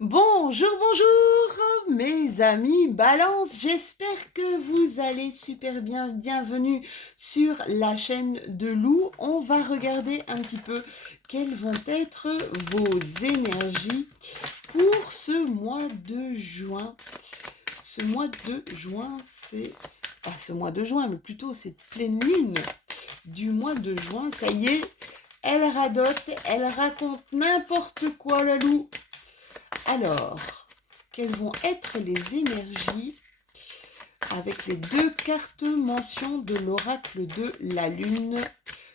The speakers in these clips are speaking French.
Bonjour, bonjour mes amis Balance, j'espère que vous allez super bien. Bienvenue sur la chaîne de Lou. On va regarder un petit peu quelles vont être vos énergies pour ce mois de juin. Ce mois de juin, c'est... Pas ce mois de juin, mais plutôt cette pleine lune du mois de juin. Ça y est, elle radote, elle raconte n'importe quoi la Lou. Alors, quelles vont être les énergies avec les deux cartes mention de l'oracle de la Lune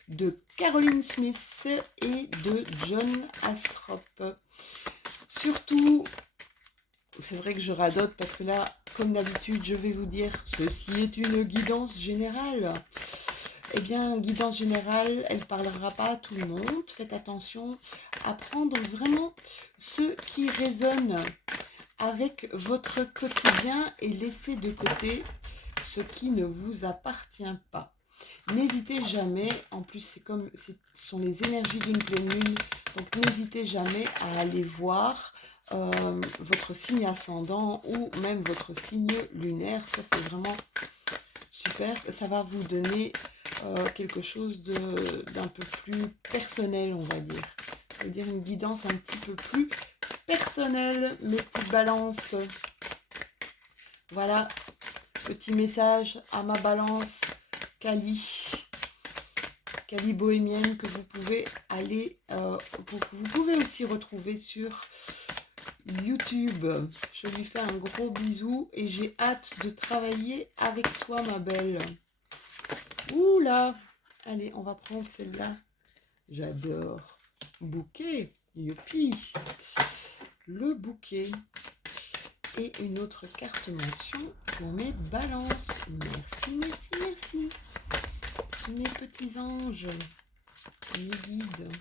de Caroline Smith et de John Astrop. Surtout, c'est vrai que je radote parce que là, comme d'habitude, je vais vous dire ceci est une guidance générale. Eh bien, guidance générale, elle ne parlera pas à tout le monde. Faites attention à prendre vraiment ce qui résonne avec votre quotidien et laissez de côté ce qui ne vous appartient pas. N'hésitez jamais, en plus ce sont les énergies d'une pleine lune, donc n'hésitez jamais à aller voir votre signe ascendant ou même votre signe lunaire. Ça c'est vraiment super, ça va vous donner quelque chose d'un peu plus personnel, on va dire. Je veux dire une guidance un petit peu plus personnelle, mes petites balances. Voilà, petit message à ma balance Kali bohémienne que vous pouvez aller, vous pouvez aussi retrouver sur YouTube. Je lui fais un gros bisou et j'ai hâte de travailler avec toi ma belle. Ouh là, allez, on va prendre celle-là. J'adore. Bouquet, youpi. Le bouquet. Et une autre carte mention pour mes balances. Merci, merci, merci. Mes petits anges, mes guides.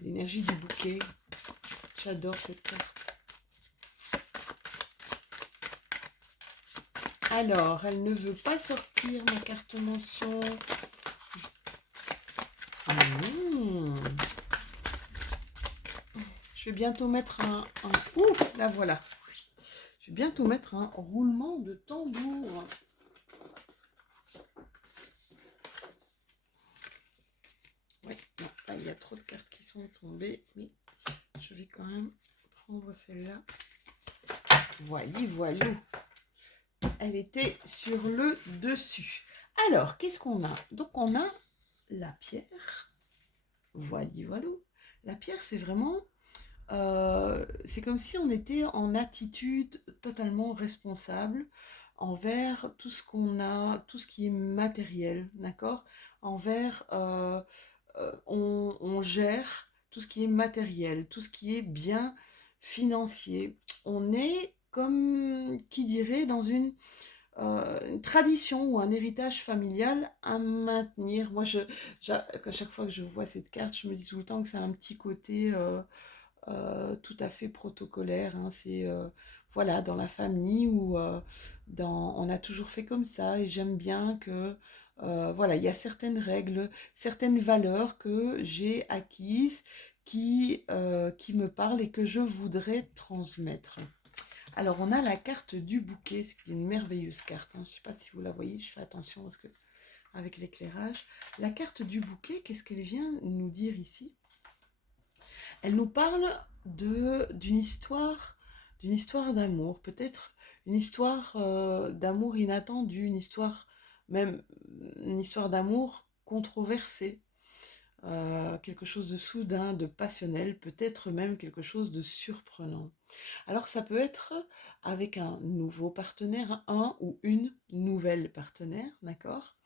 L'énergie du bouquet. J'adore cette carte. Alors, elle ne veut pas sortir ma carte mention. Je vais bientôt mettre ouh, la voilà. Je vais bientôt mettre un roulement de tambour. Oui, non, là, il y a trop de cartes qui sont tombées, mais je vais quand même prendre celle-là. Voilà, voilà. Elle était sur le dessus. Alors, qu'est-ce qu'on a? Donc, on a la pierre. Voilà, voilà. La pierre, c'est vraiment... c'est comme si on était en attitude totalement responsable envers tout ce qu'on a, tout ce qui est matériel, d'accord? Envers, on gère tout ce qui est matériel, tout ce qui est bien financier. On est, comme qui dirait, dans une tradition ou un héritage familial à maintenir. Moi, à chaque fois que je vois cette carte, je me dis tout le temps que c'est un petit côté tout à fait protocolaire. Hein. C'est voilà, dans la famille ou on a toujours fait comme ça et j'aime bien que voilà, il y a certaines règles, certaines valeurs que j'ai acquises qui me parlent et que je voudrais transmettre. Alors, on a la carte du bouquet, c'est une merveilleuse carte. Hein. Je ne sais pas si vous la voyez, je fais attention parce que avec l'éclairage. La carte du bouquet, qu'est-ce qu'elle vient nous dire ici? Elle nous parle d'une histoire d'amour, peut-être une histoire d'amour inattendu, même une histoire d'amour controversée, quelque chose de soudain, de passionnel, peut-être même quelque chose de surprenant. Alors ça peut être avec un nouveau partenaire, un ou une nouvelle partenaire, d'accord?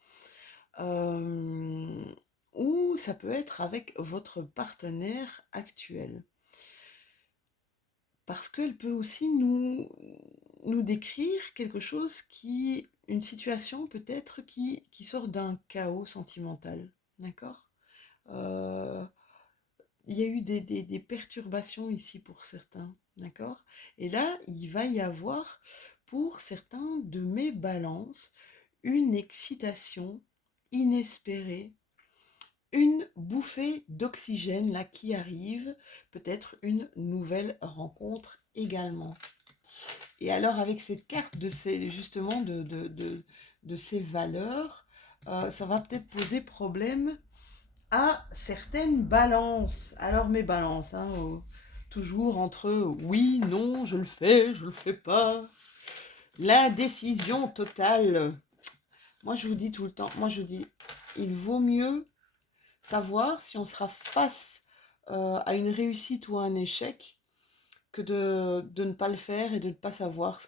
Euh, ou ça peut être avec votre partenaire actuel. Parce qu'elle peut aussi nous décrire quelque chose une situation peut-être qui sort d'un chaos sentimental, d'accord? Euh, il y a eu des perturbations ici pour certains, d'accord? Et là, il va y avoir pour certains de mes balances une excitation inespérée, une bouffée d'oxygène là qui arrive, peut-être une nouvelle rencontre également. Et alors avec cette carte de ces, justement de ces valeurs, ça va peut-être poser problème à certaines balances. Alors mes balances, hein, toujours entre oui, non, je le fais pas. La décision totale. Moi je vous dis tout le temps, moi je dis, il vaut mieux savoir si on sera face à une réussite ou à un échec que de ne pas le faire et de ne pas savoir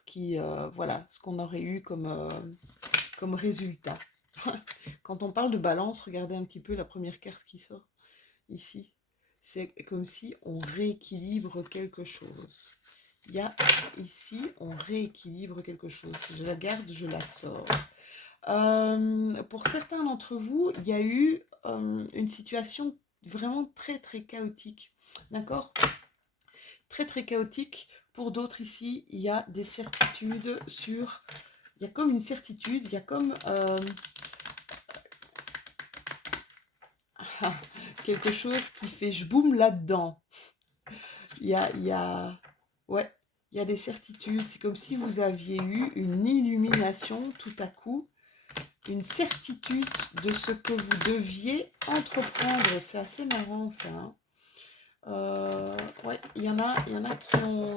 voilà, ce qu'on aurait eu comme résultat. Quand on parle de balance, regardez un petit peu la première carte qui sort ici. C'est comme si on rééquilibre quelque chose. Il y a ici, on rééquilibre quelque chose. Je la garde, je la sors. Pour certains d'entre vous, il y a eu une situation vraiment très très chaotique. D'accord? Très très chaotique. Pour d'autres ici, il y a des certitudes sur... Il y a comme une certitude, il y a comme quelque chose qui fait je boum là-dedans. Ouais, il y a des certitudes. C'est comme si vous aviez eu une illumination tout à coup, une certitude de ce que vous deviez entreprendre. C'est assez marrant ça. Hein. Ouais, il y en a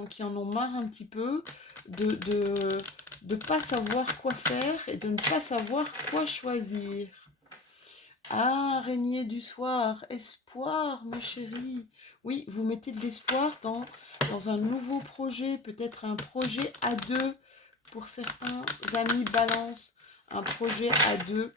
qui en ont marre un petit peu de pas savoir quoi faire et de ne pas savoir quoi choisir. Ah, araignée du soir, espoir, mes chéris. Oui, vous mettez de l'espoir dans un nouveau projet, peut-être un projet à deux pour certains amis balance, un projet à deux,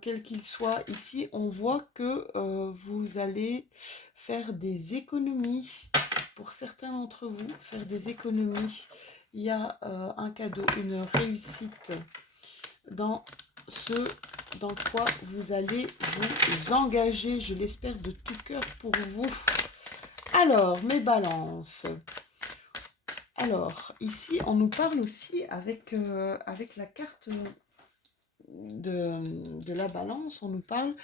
quel qu'il soit. Ici, on voit que vous allez faire des économies. Pour certains d'entre vous, faire des économies. Il y a un cadeau, une réussite dans dans quoi vous allez vous engager, je l'espère de tout cœur pour vous. Alors, mes balances. Alors, ici, on nous parle aussi avec la carte de la balance, on nous parle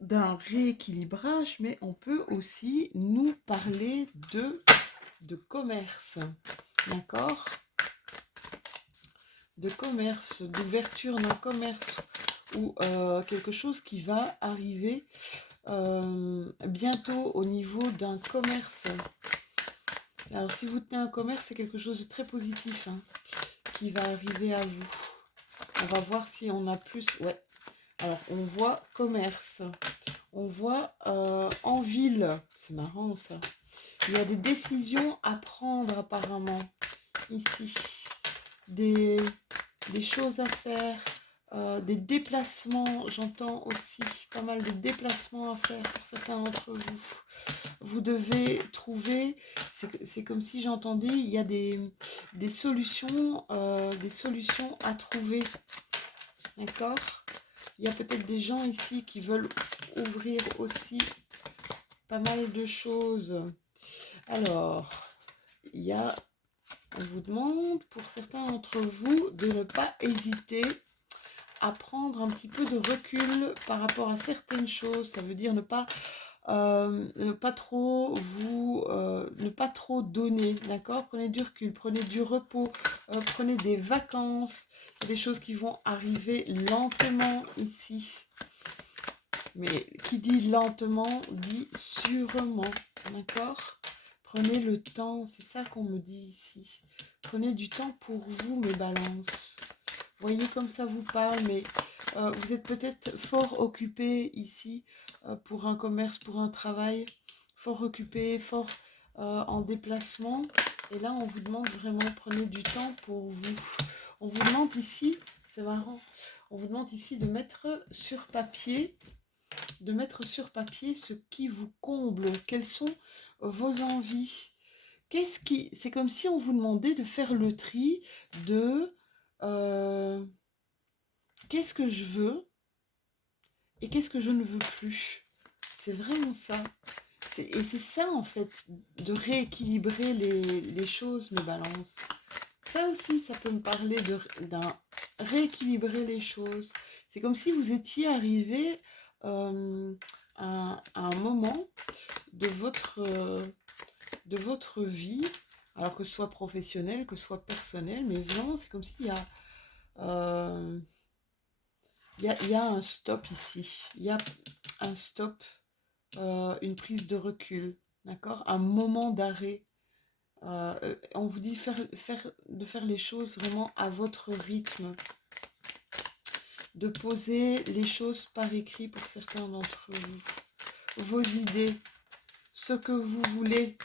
d'un rééquilibrage, mais on peut aussi nous parler de commerce. D'accord? De commerce, d'ouverture d'un commerce ou quelque chose qui va arriver bientôt au niveau d'un commerce. Alors si vous tenez un commerce, c'est quelque chose de très positif hein, qui va arriver à vous. On va voir si on a plus... Ouais. Alors on voit commerce. On voit en ville. C'est marrant ça. Il y a des décisions à prendre apparemment ici. Des choses à faire. Des déplacements, j'entends aussi pas mal de déplacements à faire pour certains d'entre vous. Vous devez trouver, c'est comme si j'entendais, il y a des solutions à trouver. D'accord? Il y a peut-être des gens ici qui veulent ouvrir aussi pas mal de choses. Alors, on vous demande pour certains d'entre vous de ne pas hésiter à prendre un petit peu de recul par rapport à certaines choses. Ça veut dire ne pas trop ne pas trop donner, d'accord? Prenez du recul, prenez du repos, prenez des vacances. Il y a des choses qui vont arriver lentement ici. Mais qui dit lentement dit sûrement, d'accord? Prenez le temps, c'est ça qu'on me dit ici. Prenez du temps pour vous, mes balances. Voyez comme ça vous parle, mais vous êtes peut-être fort occupé ici pour un commerce, pour un travail, fort occupé, fort en déplacement. Et là, on vous demande vraiment, prenez du temps pour vous. On vous demande ici, c'est marrant, on vous demande ici de mettre sur papier ce qui vous comble, quelles sont vos envies. C'est comme si on vous demandait de faire le tri de qu'est-ce que je veux et qu'est-ce que je ne veux plus. C'est vraiment ça. Et c'est ça en fait, de rééquilibrer les choses, mes balances. Ça aussi, ça peut me parler d'un rééquilibrer les choses. C'est comme si vous étiez arrivé un moment de votre vie, alors que ce soit professionnel, que ce soit personnel, mais vraiment, c'est comme s'il y a, euh, il y a un stop ici. Il y a un stop, une prise de recul, d'accord? Un moment d'arrêt. On vous dit de faire les choses vraiment à votre rythme, de poser les choses par écrit pour certains d'entre vous, vos idées, ce que vous voulez,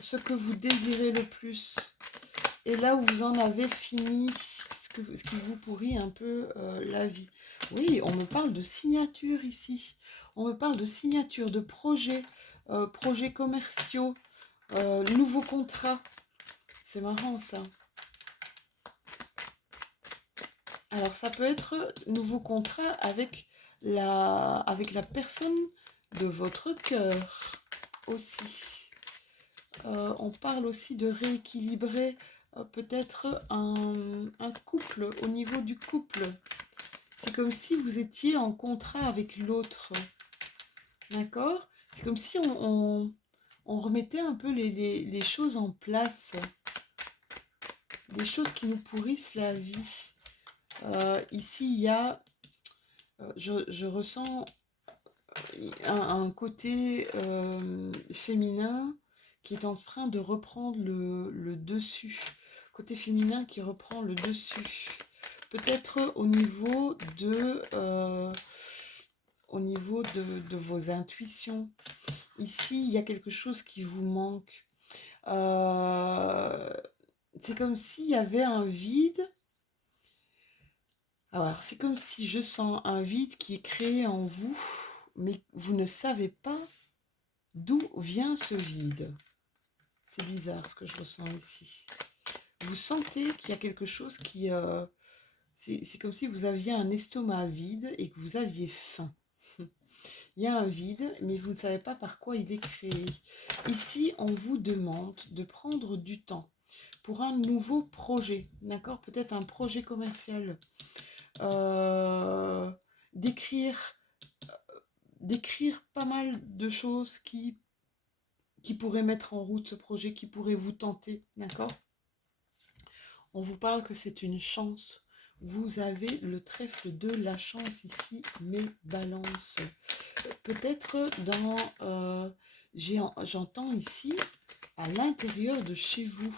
ce que vous désirez le plus. Et là où vous en avez fini, ce qui vous pourrit un peu la vie. Oui, on me parle de signature ici. On me parle de signature, de projets, projets commerciaux, nouveaux contrats. C'est marrant ça. Alors ça peut être nouveau contrat avec la personne de votre cœur aussi. On parle aussi de rééquilibrer peut-être un couple, au niveau du couple. C'est comme si vous étiez en contrat avec l'autre. D'accord? C'est comme si on remettait un peu les choses en place. Des choses qui nous pourrissent la vie. Ici, il y a... je ressens un côté féminin qui est en train de reprendre le dessus. Côté féminin qui reprend le dessus. Peut-être au niveau de vos intuitions. Ici, il y a quelque chose qui vous manque. C'est comme s'il y avait un vide. Alors, c'est comme si je sens un vide qui est créé en vous, mais vous ne savez pas d'où vient ce vide. C'est bizarre ce que je ressens ici. Vous sentez qu'il y a quelque chose qui... c'est comme si vous aviez un estomac vide et que vous aviez faim. Il y a un vide, mais vous ne savez pas par quoi il est créé. Ici, on vous demande de prendre du temps pour un nouveau projet, d'accord? Peut-être un projet commercial. D'écrire pas mal de choses qui pourraient mettre en route ce projet, qui pourraient vous tenter, d'accord? On vous parle que c'est une chance. Vous avez le trèfle de la chance ici, mes balances. Peut-être j'entends ici à l'intérieur de chez vous.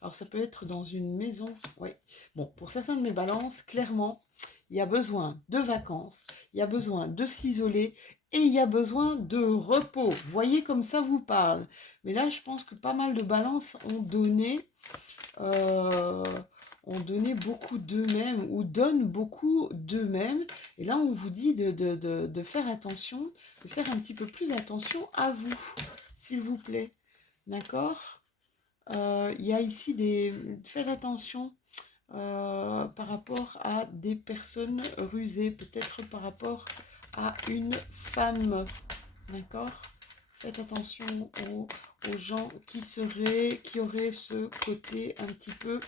Alors ça peut être dans une maison. Oui. Bon, pour certains de mes balances, clairement, il y a besoin de vacances, il y a besoin de s'isoler et il y a besoin de repos. Vous voyez comme ça vous parle. Mais là, je pense que pas mal de balances euh, ont donné beaucoup d'eux-mêmes ou donnent beaucoup d'eux-mêmes. Et là, on vous dit de faire attention, de faire un petit peu plus attention à vous, s'il vous plaît. D'accord? Il y a ici faites attention par rapport à des personnes rusées, peut-être par rapport à une femme. D'accord? Faites attention aux gens qui auraient ce côté un petit peu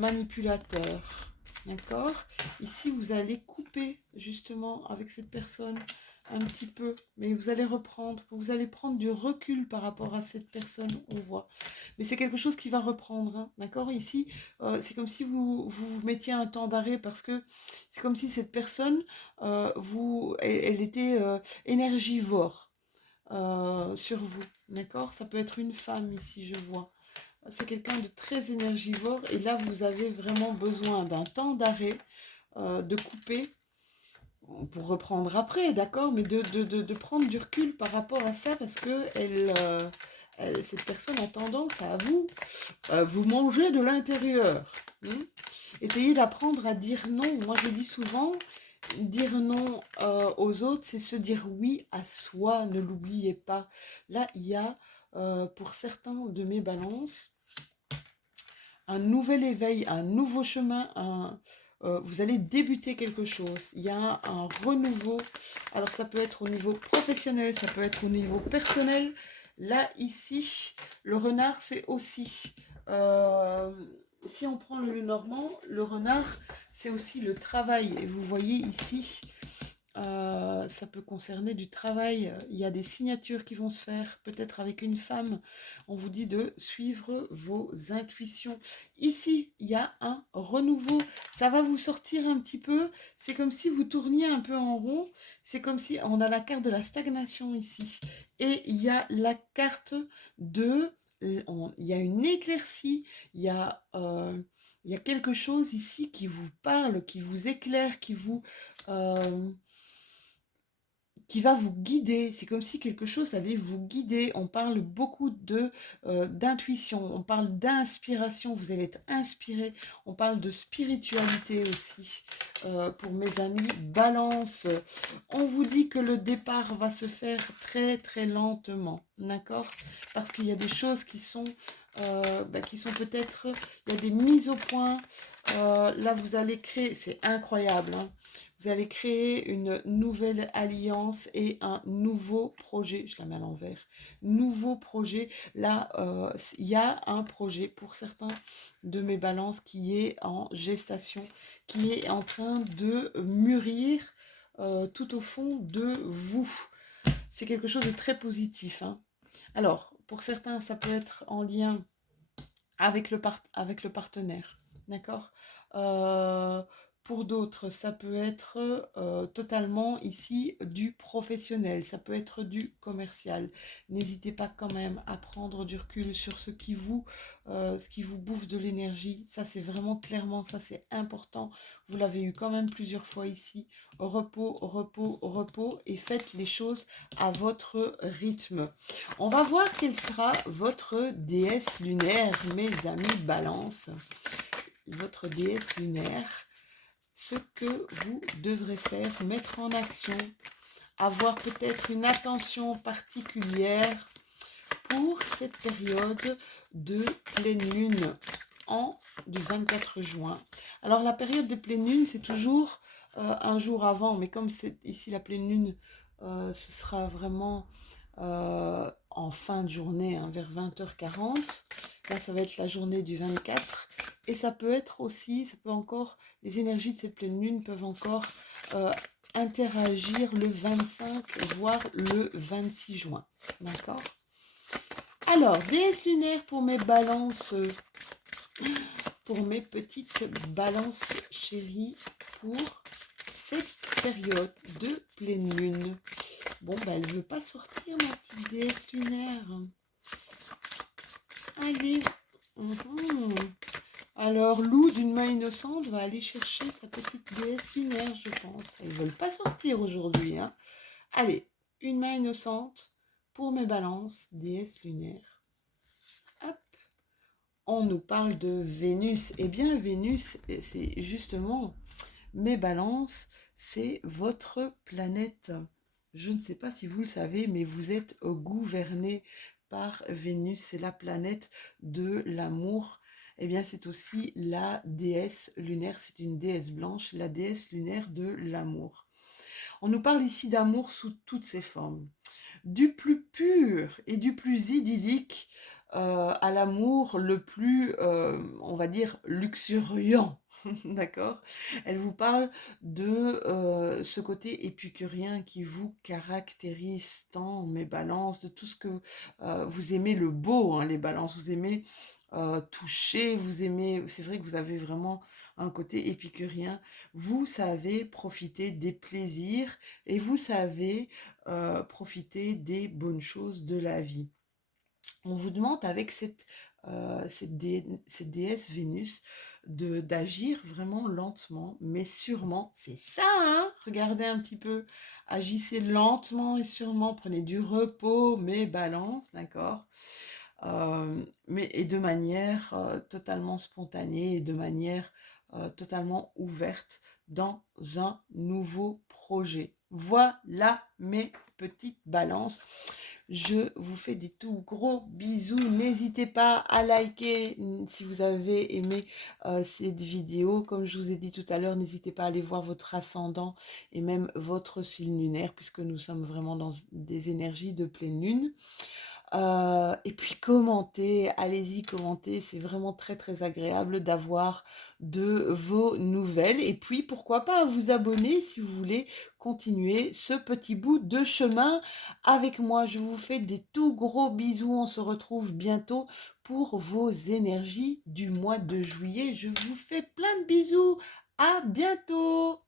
manipulateur. D'accord? Ici, vous allez couper justement avec cette personne un petit peu, mais vous allez reprendre, vous allez prendre du recul par rapport à cette personne, on voit. Mais c'est quelque chose qui va reprendre, hein, d'accord? Ici, c'est comme si vous mettiez un temps d'arrêt parce que c'est comme si cette personne, elle était énergivore sur vous, d'accord? Ça peut être une femme ici, je vois. C'est quelqu'un de très énergivore et là, vous avez vraiment besoin d'un temps d'arrêt, de couper pour reprendre après, d'accord, mais de prendre du recul par rapport à ça parce que cette personne a tendance à vous manger de l'intérieur. Essayez d'apprendre à dire non. Moi, je dis souvent, dire non aux autres, c'est se dire oui à soi, ne l'oubliez pas. Là, il y a, pour certains de mes balances, un nouvel éveil, un nouveau chemin, vous allez débuter quelque chose. Il y a un renouveau. Alors ça peut être au niveau professionnel, ça peut être au niveau personnel. Là, ici, le renard, c'est aussi... si on prend le normand, le renard, c'est aussi le travail. Et vous voyez ici, Ça peut concerner du travail. Il y a des signatures qui vont se faire, peut-être avec une femme. On vous dit de suivre vos intuitions. Ici, il y a un renouveau. Ça va vous sortir un petit peu. C'est comme si vous tourniez un peu en rond. C'est comme si on a la carte de la stagnation ici. Et il y a la carte de... Il y a une éclaircie. Il y a quelque chose ici qui vous parle, qui vous éclaire, euh, qui va vous guider. C'est comme si quelque chose allait vous guider. On parle beaucoup d'intuition, on parle d'inspiration. Vous allez être inspiré. On parle de spiritualité aussi. Pour mes amis Balance, on vous dit que le départ va se faire très très lentement, d'accord? Parce qu'il y a des choses qui sont peut-être, il y a des mises au point. Là, vous allez créer, c'est incroyable, hein. Vous allez créer une nouvelle alliance et un nouveau projet. Je la mets à l'envers. Nouveau projet. Là, il y a un projet pour certains de mes balances qui est en gestation, qui est en train de mûrir tout au fond de vous. C'est quelque chose de très positif, hein. Alors, pour certains, ça peut être en lien avec le partenaire, d'accord. Pour d'autres, ça peut être totalement ici du professionnel, ça peut être du commercial. N'hésitez pas quand même à prendre du recul sur ce qui vous bouffe de l'énergie. Ça, c'est vraiment clairement, ça c'est important. Vous l'avez eu quand même plusieurs fois ici. Repos, repos, repos et faites les choses à votre rythme. On va voir quelle sera votre déesse lunaire, mes amis Balance. Votre déesse lunaire, ce que vous devrez faire, mettre en action, avoir peut-être une attention particulière pour cette période de pleine lune du 24 juin. Alors la période de pleine lune, c'est toujours un jour avant, mais comme c'est ici la pleine lune, ce sera vraiment en fin de journée, hein, vers 20h40. Là, ça va être la journée du 24. Et ça peut être aussi, les énergies de cette pleine lune peuvent encore interagir le 25, voire le 26 juin. D'accord? Alors, déesse lunaire pour mes balances, pour mes petites balances chéries, pour cette période de pleine lune. Bon, bah, elle ne veut pas sortir, ma petite déesse lunaire. Allez. Alors, Lou, d'une main innocente, va aller chercher sa petite déesse lunaire, je pense. Ils ne veulent pas sortir aujourd'hui, hein. Allez, une main innocente pour mes balances, déesse lunaire. Hop. On nous parle de Vénus. Eh bien, Vénus, c'est justement mes balances, c'est votre planète. Je ne sais pas si vous le savez, mais vous êtes gouverné par Vénus. C'est la planète de l'amour. Eh bien, c'est aussi la déesse lunaire. C'est une déesse blanche, la déesse lunaire de l'amour. On nous parle ici d'amour sous toutes ses formes. Du plus pur et du plus idyllique à l'amour le plus, on va dire, luxuriant. D'accord? Elle vous parle de ce côté épicurien qui vous caractérise tant, mes balances, de tout ce que vous aimez le beau, hein, les balances, vous aimez toucher, vous aimez, c'est vrai que vous avez vraiment un côté épicurien, vous savez profiter des plaisirs et vous savez profiter des bonnes choses de la vie. On vous demande avec cette déesse Vénus d'agir vraiment lentement, mais sûrement. C'est ça, hein? Regardez un petit peu. Agissez lentement et sûrement. Prenez du repos, mais balance, d'accord? Et de manière totalement spontanée et de manière totalement ouverte dans un nouveau projet. Voilà mes petites balances. Je vous fais des tout gros bisous. N'hésitez pas à liker si vous avez aimé cette vidéo. Comme je vous ai dit tout à l'heure, n'hésitez pas à aller voir votre ascendant et même votre signe lunaire puisque nous sommes vraiment dans des énergies de pleine lune. Et puis commentez, allez-y, commentez, c'est vraiment très, très agréable d'avoir de vos nouvelles et puis pourquoi pas vous abonner si vous voulez continuer ce petit bout de chemin avec moi. Je vous fais des tout gros bisous, on se retrouve bientôt pour vos énergies du mois de juillet. Je vous fais plein de bisous, à bientôt!